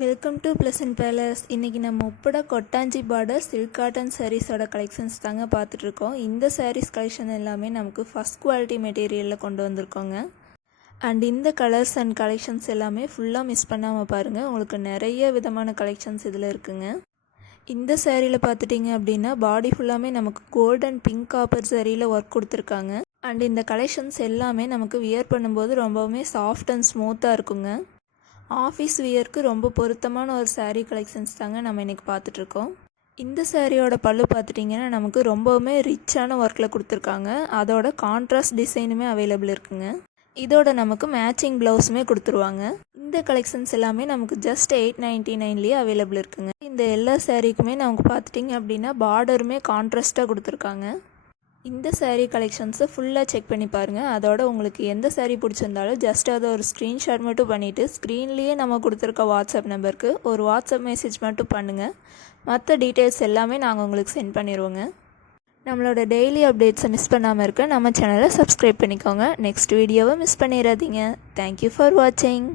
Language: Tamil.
Welcome to pleasant palace. இன்றைக்கி நம்ம உப்பட கொட்டாஞ்சி பார்டர் சில்க் காட்டன் சாரீஸோட கலெக்ஷன்ஸ் தாங்க பார்த்துட்ருக்கோம். இந்த சாரீஸ் கலெக்ஷன் எல்லாமே நமக்கு ஃபஸ்ட் குவாலிட்டி மெட்டீரியலில் கொண்டு வந்திருக்கோங்க. அண்ட் இந்த கலர்ஸ் அண்ட் கலெக்ஷன்ஸ் எல்லாமே ஃபுல்லாக மிஸ் பண்ணாமல் பாருங்கள். உங்களுக்கு நிறைய விதமான கலெக்ஷன்ஸ் இதில் இருக்குங்க. இந்த சாரியில் பார்த்துட்டிங்க அப்படின்னா பாடி ஃபுல்லாமே நமக்கு கோல்ட் அண்ட் பிங்க் காப்பர் சாரியில் ஒர்க் கொடுத்துருக்காங்க. அண்ட் இந்த கலெக்ஷன்ஸ் எல்லாமே நமக்கு வியர் பண்ணும்போது ரொம்பவுமே சாஃப்ட் அண்ட் ஸ்மூத்தாக இருக்குங்க. ஆஃபீஸ் வியருக்கு ரொம்ப பொருத்தமான ஒரு சாரீ கலெக்ஷன்ஸ் தாங்க நம்ம இன்றைக்கி பார்த்துட்ருக்கோம். இந்த சாரியோட பல்லு பார்த்துட்டிங்கன்னா நமக்கு ரொம்பவுமே ரிச்சான ஒர்க்கில் கொடுத்துருக்காங்க. அதோட கான்ட்ராஸ்ட் டிசைனுமே அவைலபிள் இருக்குங்க. இதோட நமக்கு மேட்சிங் ப்ளவுஸுமே கொடுத்துருவாங்க. இந்த கலெக்ஷன்ஸ் எல்லாமே நமக்கு ஜஸ்ட் 899 அவைலபிள் இருக்குங்க. இந்த எல்லா சாரீக்குமே நமக்கு பார்த்துட்டிங்க அப்படின்னா பார்டருமே கான்ட்ராஸ்ட்டாக கொடுத்துருக்காங்க. இந்த சாரீ கலெக்ஷன்ஸை ஃபுல்லாக செக் பண்ணி பாருங்கள். அதோட உங்களுக்கு எந்த சாரீ பிடிச்சிருந்தாலும் ஜஸ்ட் அதை ஒரு ஸ்க்ரீன்ஷாட் மட்டும் பண்ணிவிட்டு ஸ்க்ரீன்லேயே நம்ம கொடுத்துருக்க வாட்ஸ்அப் நம்பருக்கு ஒரு வாட்ஸ்அப் மெசேஜ் மட்டும் பண்ணுங்கள். மற்ற டீட்டெயில்ஸ் எல்லாமே நாங்கள் உங்களுக்கு சென்ட் பண்ணிடுவோங்க. நம்மளோட டெய்லி அப்டேட்ஸை மிஸ் பண்ணாமல் இருக்க நம்ம சேனலை சப்ஸ்கிரைப் பண்ணிக்கோங்க. நெக்ஸ்ட் வீடியோவை மிஸ் பண்ணிடாதீங்க. தேங்க்யூ ஃபார் வாட்சிங்.